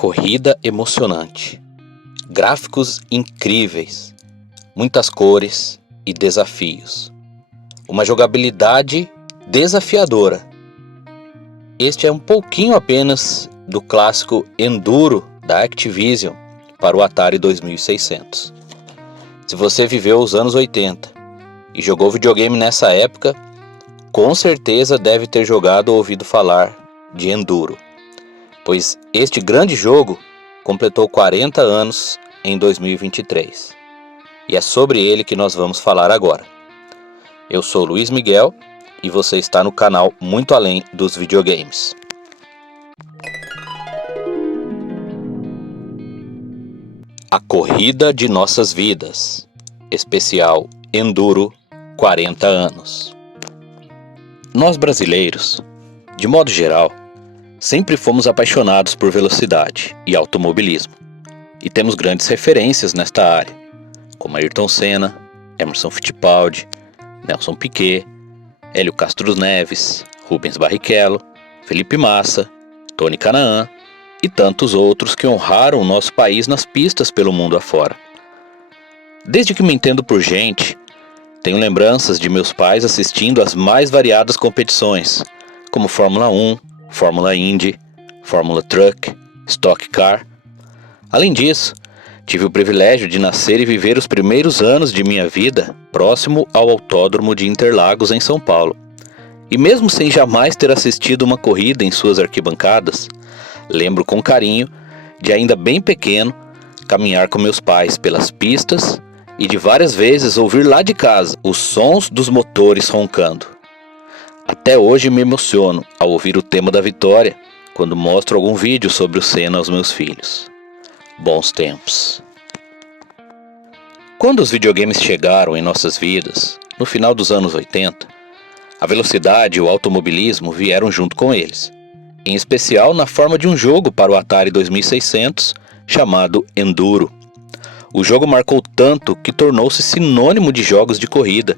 corrida emocionante, gráficos incríveis, muitas cores e desafios, uma jogabilidade desafiadora. Este é um pouquinho apenas do clássico Enduro da Activision para o Atari 2600. Se você viveu os anos 80 e jogou videogame nessa época, com certeza deve ter jogado ou ouvido falar de Enduro, pois este grande jogo completou 40 anos em 2023. E é sobre ele que nós vamos falar agora. Eu sou Luiz Miguel e você está no canal Muito Além dos Videogames. A Corrida de Nossas Vidas, especial Enduro 40 anos. Nós brasileiros, de modo geral, sempre fomos apaixonados por velocidade e automobilismo, e temos grandes referências nesta área, como Ayrton Senna, Emerson Fittipaldi, Nelson Piquet, Hélio Castro Neves, Rubens Barrichello, Felipe Massa, Tony Kanaan e tantos outros que honraram o nosso país nas pistas pelo mundo afora. Desde que me entendo por gente, tenho lembranças de meus pais assistindo às mais variadas competições, como Fórmula 1, Fórmula Indy, Fórmula Truck, Stock Car. Além disso, tive o privilégio de nascer e viver os primeiros anos de minha vida próximo ao Autódromo de Interlagos, em São Paulo. E mesmo sem jamais ter assistido uma corrida em suas arquibancadas, lembro com carinho de, ainda bem pequeno, caminhar com meus pais pelas pistas e de várias vezes ouvir lá de casa os sons dos motores roncando. Até hoje me emociono ao ouvir o tema da vitória quando mostro algum vídeo sobre o Senna aos meus filhos. Bons tempos. Quando os videogames chegaram em nossas vidas, no final dos anos 80, a velocidade e o automobilismo vieram junto com eles, em especial na forma de um jogo para o Atari 2600 chamado Enduro. O jogo marcou tanto que tornou-se sinônimo de jogos de corrida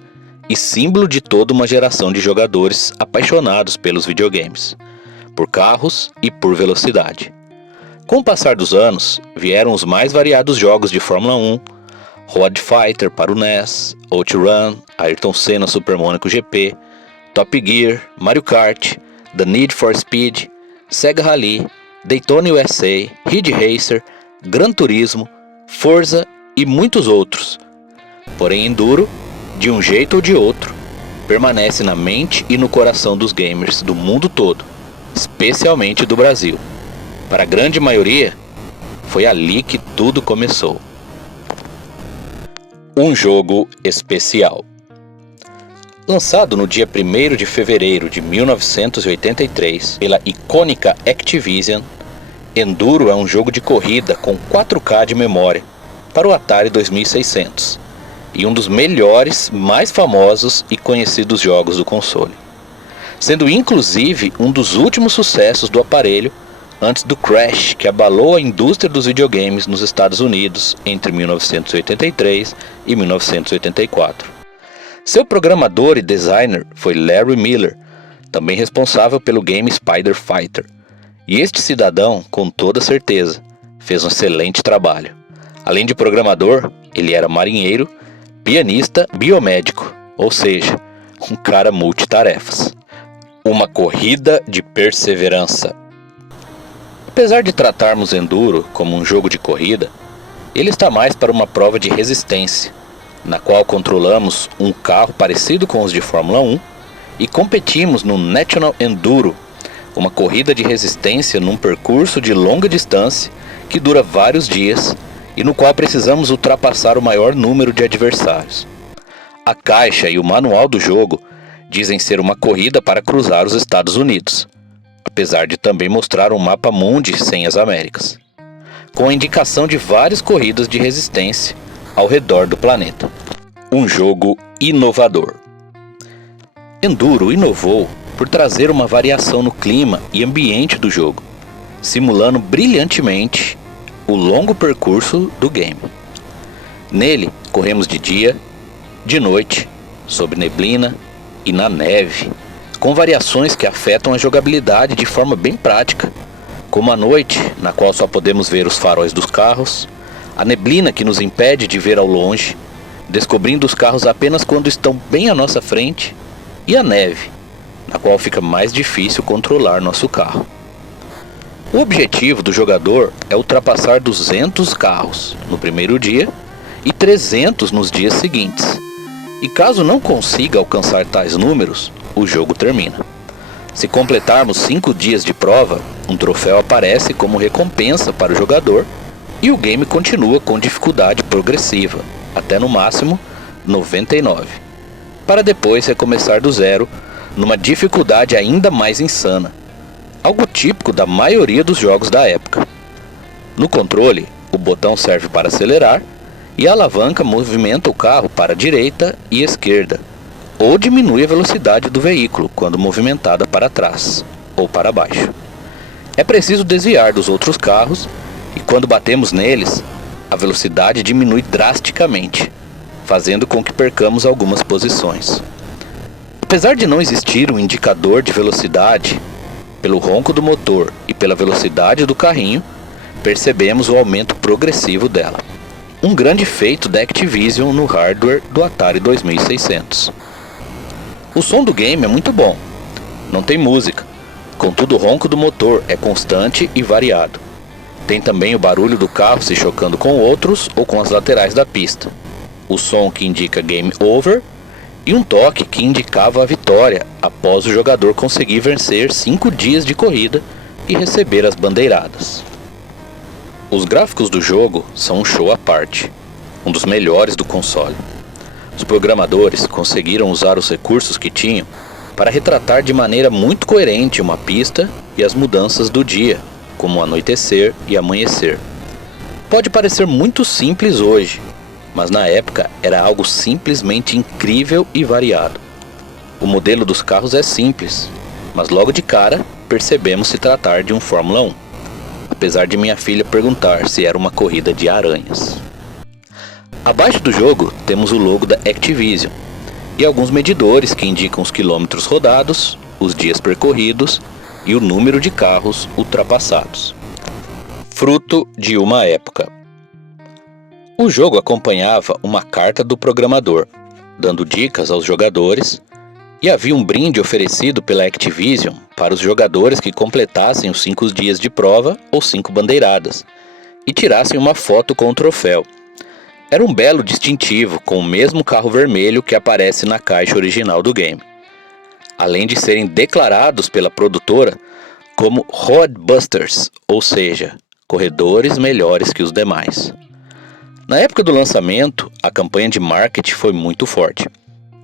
e símbolo de toda uma geração de jogadores apaixonados pelos videogames, por carros e por velocidade. Com o passar dos anos, vieram os mais variados jogos de Fórmula 1, Road Fighter para o NES, OutRun, Ayrton Senna Super Monaco GP, Top Gear, Mario Kart, The Need for Speed, Sega Rally, Daytona USA, Ridge Racer, Gran Turismo, Forza e muitos outros. Porém, Enduro, de um jeito ou de outro, permanece na mente e no coração dos gamers do mundo todo, especialmente do Brasil. Para a grande maioria, foi ali que tudo começou. Um jogo especial. Lançado no dia 1º de fevereiro de 1983 pela icônica Activision, Enduro é um jogo de corrida com 4K de memória para o Atari 2600 e um dos melhores, mais famosos e conhecidos jogos do console, sendo inclusive um dos últimos sucessos do aparelho antes do crash que abalou a indústria dos videogames nos Estados Unidos entre 1983 e 1984. Seu programador e designer foi Larry Miller, também responsável pelo game Spider Fighter. E este cidadão, com toda certeza, fez um excelente trabalho. Além de programador, ele era marinheiro, pianista, biomédico, ou seja, um cara multitarefas. Uma corrida de perseverança. Apesar de tratarmos Enduro como um jogo de corrida, ele está mais para uma prova de resistência, na qual controlamos um carro parecido com os de Fórmula 1 e competimos no National Enduro, uma corrida de resistência num percurso de longa distância que dura vários dias e no qual precisamos ultrapassar o maior número de adversários. A caixa e o manual do jogo dizem ser uma corrida para cruzar os Estados Unidos, apesar de também mostrar um mapa mundi sem as Américas, com a indicação de várias corridas de resistência ao redor do planeta. Um jogo inovador. Enduro inovou por trazer uma variação no clima e ambiente do jogo, simulando brilhantemente o longo percurso do game. Nele, corremos de dia, de noite, sob neblina e na neve, com variações que afetam a jogabilidade de forma bem prática, como a noite, na qual só podemos ver os faróis dos carros, a neblina que nos impede de ver ao longe, descobrindo os carros apenas quando estão bem à nossa frente, e a neve, na qual fica mais difícil controlar nosso carro. O objetivo do jogador é ultrapassar 200 carros no primeiro dia e 300 nos dias seguintes. E caso não consiga alcançar tais números, o jogo termina. Se completarmos 5 dias de prova, um troféu aparece como recompensa para o jogador e o game continua com dificuldade progressiva, até no máximo 99, para depois recomeçar do zero numa dificuldade ainda mais insana, algo típico da maioria dos jogos da época. No controle, o botão serve para acelerar e a alavanca movimenta o carro para a direita e esquerda, ou diminui a velocidade do veículo quando movimentada para trás ou para baixo. É preciso desviar dos outros carros e quando batemos neles, a velocidade diminui drasticamente, fazendo com que percamos algumas posições. Apesar de não existir um indicador de velocidade, pelo ronco do motor e pela velocidade do carrinho, percebemos o aumento progressivo dela. Um grande feito da Activision no hardware do Atari 2600. O som do game é muito bom, não tem música, contudo o ronco do motor é constante e variado. Tem também o barulho do carro se chocando com outros ou com as laterais da pista, o som que indica Game Over e um toque que indicava a vitória após o jogador conseguir vencer 5 dias de corrida e receber as bandeiradas. Os gráficos do jogo são um show à parte, um dos melhores do console. Os programadores conseguiram usar os recursos que tinham para retratar de maneira muito coerente uma pista e as mudanças do dia, como o anoitecer e amanhecer. Pode parecer muito simples hoje, mas na época era algo simplesmente incrível e variado. O modelo dos carros é simples, mas logo de cara percebemos se tratar de um Fórmula 1, apesar de minha filha perguntar se era uma corrida de aranhas. Abaixo do jogo temos o logo da Activision e alguns medidores que indicam os quilômetros rodados, os dias percorridos e o número de carros ultrapassados. Fruto de uma época. O jogo acompanhava uma carta do programador, dando dicas aos jogadores, e havia um brinde oferecido pela Activision para os jogadores que completassem os 5 dias de prova ou 5 bandeiradas, e tirassem uma foto com o troféu. Era um belo distintivo com o mesmo carro vermelho que aparece na caixa original do game, além de serem declarados pela produtora como Roadbusters, ou seja, corredores melhores que os demais. Na época do lançamento, a campanha de marketing foi muito forte,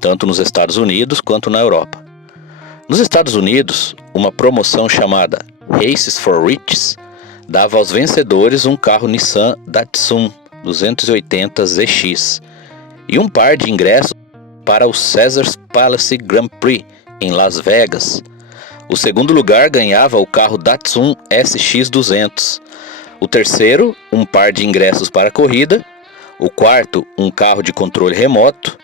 tanto nos Estados Unidos quanto na Europa. Nos Estados Unidos, uma promoção chamada Races for Riches dava aos vencedores um carro Nissan Datsun 280 ZX e um par de ingressos para o Caesars Palace Grand Prix em Las Vegas. O segundo lugar ganhava o carro Datsun SX200. O terceiro, um par de ingressos para a corrida. O quarto, um carro de controle remoto.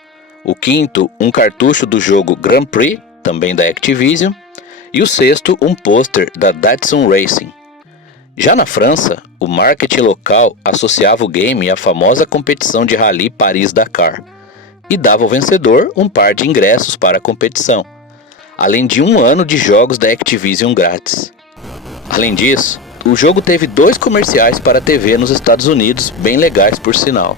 O quinto, um cartucho do jogo Grand Prix, também da Activision. E o sexto, um pôster da Datsun Racing. Já na França, o marketing local associava o game à famosa competição de rally Paris-Dakar e dava ao vencedor um par de ingressos para a competição, além de 1 ano de jogos da Activision grátis. Além disso, o jogo teve 2 comerciais para a TV nos Estados Unidos, bem legais por sinal,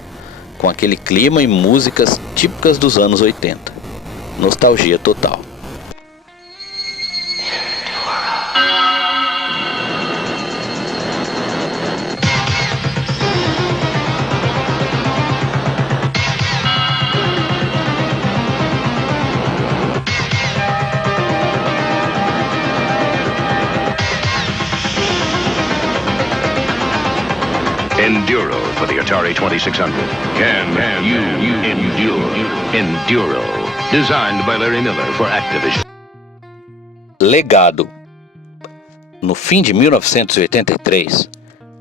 com aquele clima e músicas típicas dos anos 80. Nostalgia total. Enduro for the Atari 2600. Can you endure? Enduro. Designed by Larry Miller for Activision. Legado. No fim de 1983,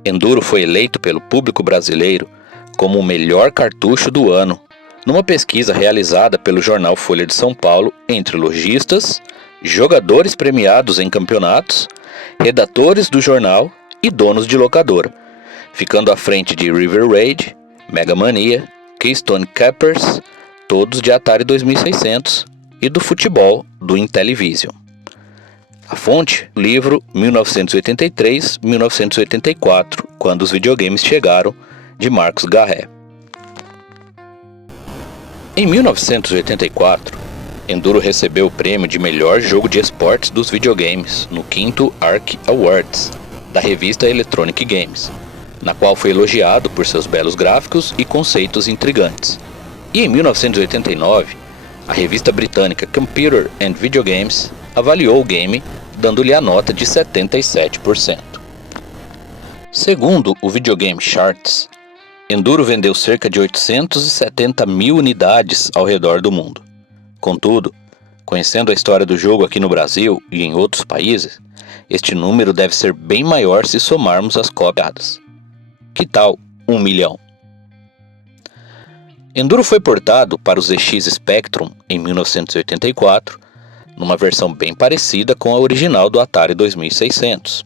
Enduro foi eleito pelo público brasileiro como o melhor cartucho do ano, numa pesquisa realizada pelo jornal Folha de São Paulo entre lojistas, jogadores premiados em campeonatos redatores do jornal e donos de locadora, ficando à frente de River Raid, Mega Mania, Keystone Capers, todos de Atari 2600, e do futebol do Intellivision. A fonte, o livro 1983-1984, quando os videogames chegaram, de Marcus Garret. Em 1984, Enduro recebeu o prêmio de melhor jogo de esportes dos videogames no 5º ARC Awards, da revista Electronic Games, na qual foi elogiado por seus belos gráficos e conceitos intrigantes. E em 1989, a revista britânica Computer and Video Games avaliou o game, dando-lhe a nota de 77%. Segundo o Videogame Charts, Enduro vendeu cerca de 870 mil unidades ao redor do mundo. Contudo, conhecendo a história do jogo aqui no Brasil e em outros países, este número deve ser bem maior se somarmos as cópias. Que tal 1 milhão? Enduro foi portado para o ZX Spectrum em 1984, numa versão bem parecida com a original do Atari 2600.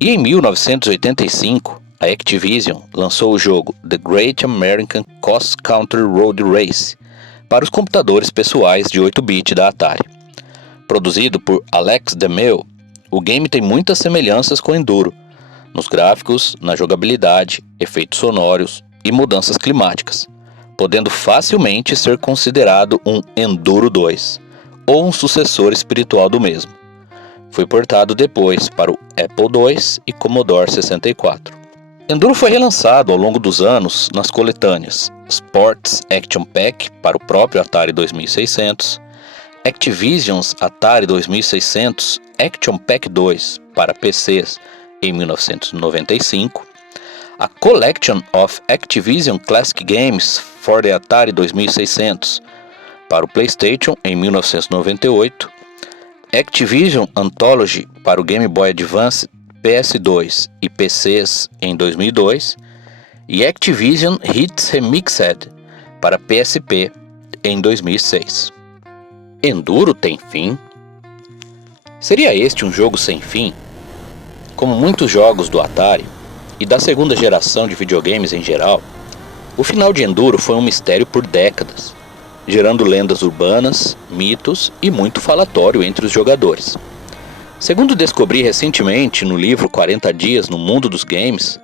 E em 1985, a Activision lançou o jogo The Great American Cross Country Road Race para os computadores pessoais de 8-bit da Atari. Produzido por Alex DeMille, o game tem muitas semelhanças com Enduro, nos gráficos, na jogabilidade, efeitos sonoros e mudanças climáticas, podendo facilmente ser considerado um Enduro 2, ou um sucessor espiritual do mesmo. Foi portado depois para o Apple II e Commodore 64. Enduro foi relançado ao longo dos anos nas coletâneas Sports Action Pack para o próprio Atari 2600, Activision's Atari 2600 Action Pack 2 para PCs em 1995, a Collection of Activision Classic Games for the Atari 2600 para o PlayStation em 1998, Activision Anthology para o Game Boy Advance, PS2 e PCs em 2002 e Activision Hits Remixed para PSP em 2006. Enduro tem fim? Seria este um jogo sem fim? Como muitos jogos do Atari e da segunda geração de videogames em geral, o final de Enduro foi um mistério por décadas, gerando lendas urbanas, mitos e muito falatório entre os jogadores. Segundo descobri recentemente no livro 40 Dias no Mundo dos Games,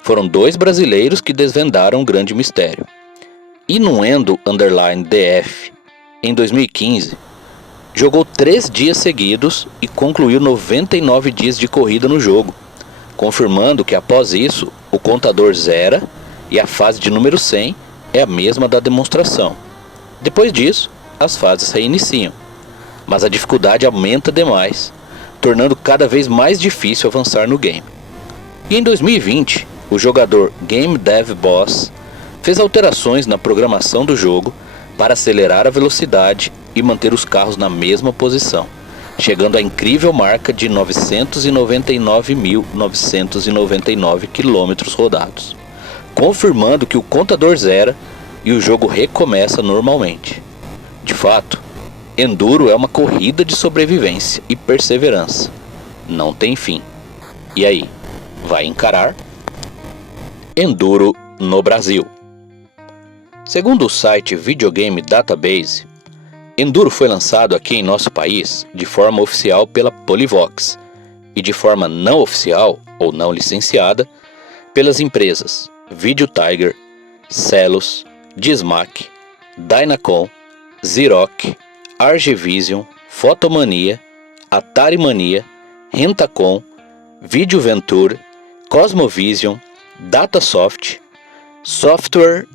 foram 2 brasileiros que desvendaram o grande mistério. Inuendo _DF, em 2015, jogou 3 dias seguidos e concluiu 99 dias de corrida no jogo, confirmando que após isso o contador zera e a fase de número 100 é a mesma da demonstração. Depois disso, as fases reiniciam, mas a dificuldade aumenta demais, tornando cada vez mais difícil avançar no game. E em 2020, o jogador Game Dev Boss fez alterações na programação do jogo para acelerar a velocidade e manter os carros na mesma posição, chegando à incrível marca de 999.999 km rodados, confirmando que o contador zera e o jogo recomeça normalmente. De fato, Enduro é uma corrida de sobrevivência e perseverança. Não tem fim. E aí, vai encarar? Enduro no Brasil. Segundo o site Videogame Database, Enduro foi lançado aqui em nosso país de forma oficial pela Polivox e de forma não oficial ou não licenciada pelas empresas Video Tiger, Celos, Dismac, Dynacon, Xerox, Argivision, Fotomania, Atari Mania, Rentacon, Videoventure, Cosmovision, Datasoft, Software,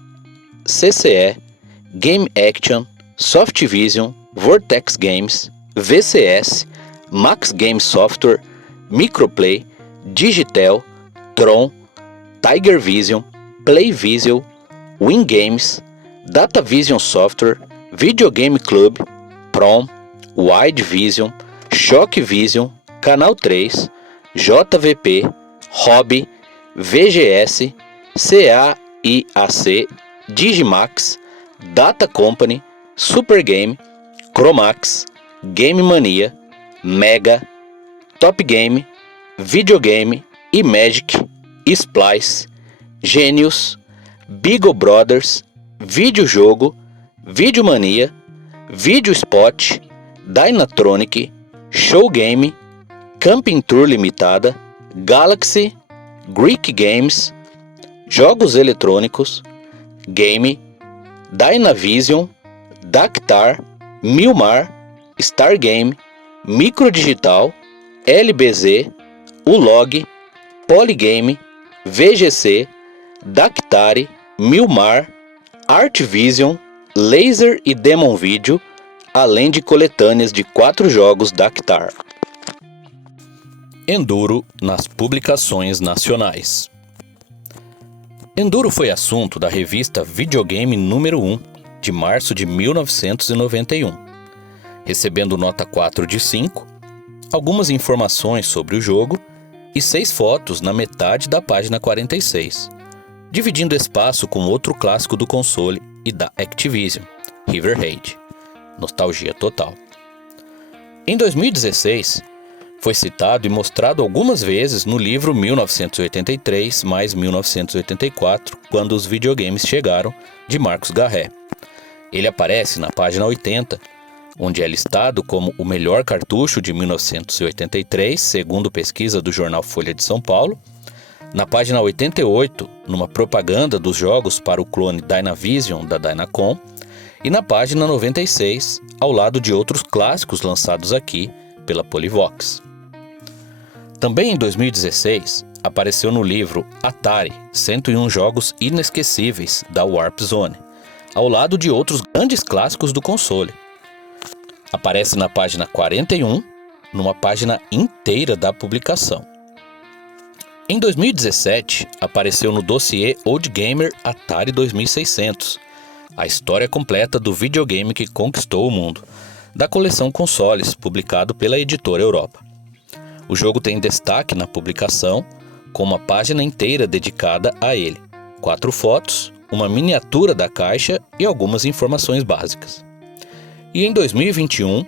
CCE, Game Action, Softvision, Vortex Games, VCS, Max Game Software, Microplay, Digitel, Tron, Tiger Vision, Playvision, Win Games, Datavision Software, Videogame Club, Prom, Wide Vision, Shock Vision, Canal 3, JVP, Hobby, VGS, CAIAC, Digimax, Data Company, Super Game, Chromax, Game Mania, Mega, Top Game, Videogame, Imagic, Splice, Genius, Beagle Brothers, Videojogo, Videomania, Videospot, Dynatronic, Showgame, Camping Tour Limitada, Galaxy, Greek Games, Jogos Eletrônicos, Game, Dynavision, Dactar, Milmar, Stargame, Microdigital, LBZ, Ulog, Polygame, VGC, Dactari, Milmar, Artvision, Laser e Demon Video, além de coletâneas de 4 jogos Dactar. Enduro nas publicações nacionais. Enduro foi assunto da revista Videogame número 1, de março de 1991, recebendo nota 4 de 5, algumas informações sobre o jogo e 6 fotos na metade da página 46, dividindo espaço com outro clássico do console e da Activision, River Raid, nostalgia total. Em 2016, foi citado e mostrado algumas vezes no livro 1983 mais 1984, Quando os Videogames Chegaram, de Marcos Garré. Ele aparece na página 80, onde é listado como o melhor cartucho de 1983, segundo pesquisa do jornal Folha de São Paulo. Na página 88, numa propaganda dos jogos para o clone Dynavision da Dynacom. E na página 96, ao lado de outros clássicos lançados aqui pela Polivox. Também em 2016, apareceu no livro Atari, 101 Jogos Inesquecíveis da Warp Zone, ao lado de outros grandes clássicos do console. Aparece na página 41, numa página inteira da publicação. Em 2017, apareceu no dossiê Old Gamer Atari 2600, a história completa do videogame que conquistou o mundo, da coleção Consoles, publicado pela Editora Europa. O jogo tem destaque na publicação, com uma página inteira dedicada a ele, 4 fotos, uma miniatura da caixa e algumas informações básicas. E em 2021,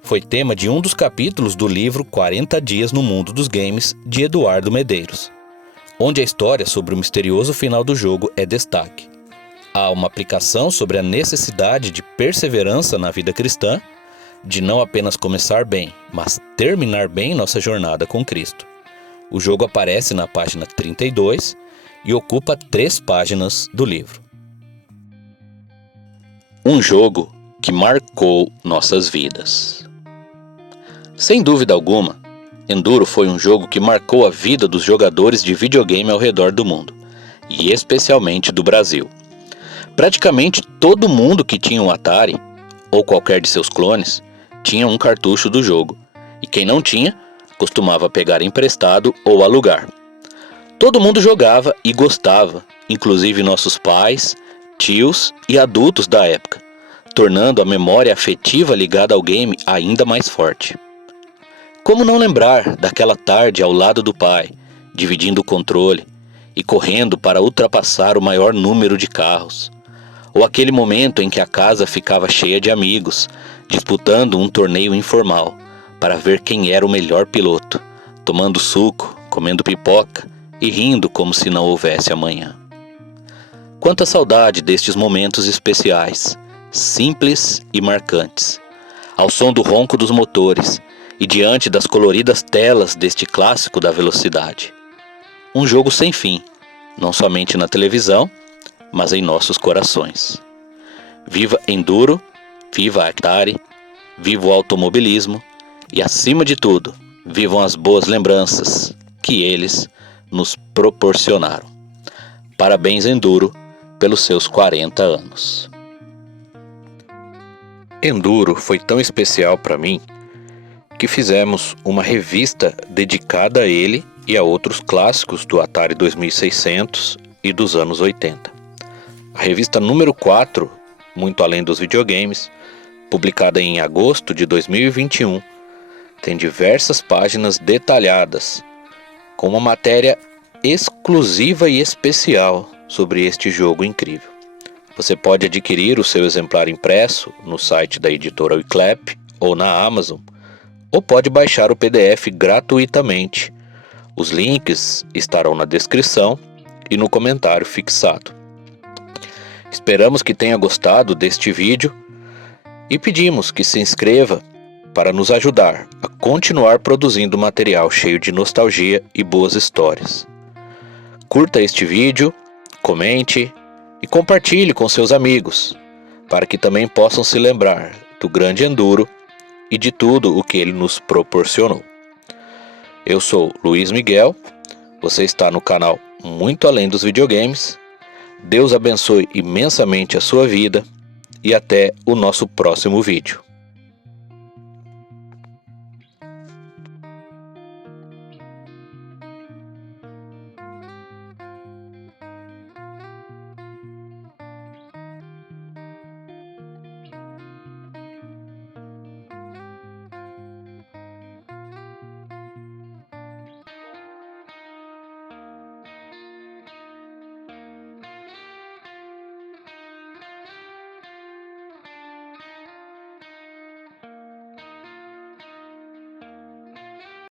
foi tema de um dos capítulos do livro 40 Dias no Mundo dos Games, de Eduardo Medeiros, onde a história sobre o misterioso final do jogo é destaque. Há uma aplicação sobre a necessidade de perseverança na vida cristã, de não apenas começar bem, mas terminar bem nossa jornada com Cristo. O jogo aparece na página 32 e ocupa 3 páginas do livro. Um jogo que marcou nossas vidas. Sem dúvida alguma, Enduro foi um jogo que marcou a vida dos jogadores de videogame ao redor do mundo, e especialmente do Brasil. Praticamente todo mundo que tinha um Atari, ou qualquer de seus clones, tinha um cartucho do jogo, e quem não tinha, costumava pegar emprestado ou alugar. Todo mundo jogava e gostava, inclusive nossos pais, tios e adultos da época, tornando a memória afetiva ligada ao game ainda mais forte. Como não lembrar daquela tarde ao lado do pai, dividindo o controle e correndo para ultrapassar o maior número de carros? Ou aquele momento em que a casa ficava cheia de amigos, disputando um torneio informal, para ver quem era o melhor piloto, tomando suco, comendo pipoca e rindo como se não houvesse amanhã. Quanta saudade destes momentos especiais, simples e marcantes, ao som do ronco dos motores e diante das coloridas telas deste clássico da velocidade. Um jogo sem fim, não somente na televisão, mas em nossos corações. Viva Enduro, viva Atari, viva o automobilismo e, acima de tudo, vivam as boas lembranças que eles nos proporcionaram. Parabéns, Enduro, pelos seus 40 anos. Enduro foi tão especial para mim que fizemos uma revista dedicada a ele e a outros clássicos do Atari 2600 e dos anos 80. A revista número 4, Muito Além dos Videogames, publicada em agosto de 2021, tem diversas páginas detalhadas, com uma matéria exclusiva e especial sobre este jogo incrível. Você pode adquirir o seu exemplar impresso no site da editora Wiclap ou na Amazon ou pode baixar o PDF gratuitamente. Os links estarão na descrição e no comentário fixado. Esperamos que tenha gostado deste vídeo e pedimos que se inscreva para nos ajudar a continuar produzindo material cheio de nostalgia e boas histórias. Curta este vídeo, comente e compartilhe com seus amigos, para que também possam se lembrar do grande Enduro e de tudo o que ele nos proporcionou. Eu sou Luiz Miguel, você está no canal Muito Além dos Videogames. Deus abençoe imensamente a sua vida e até o nosso próximo vídeo.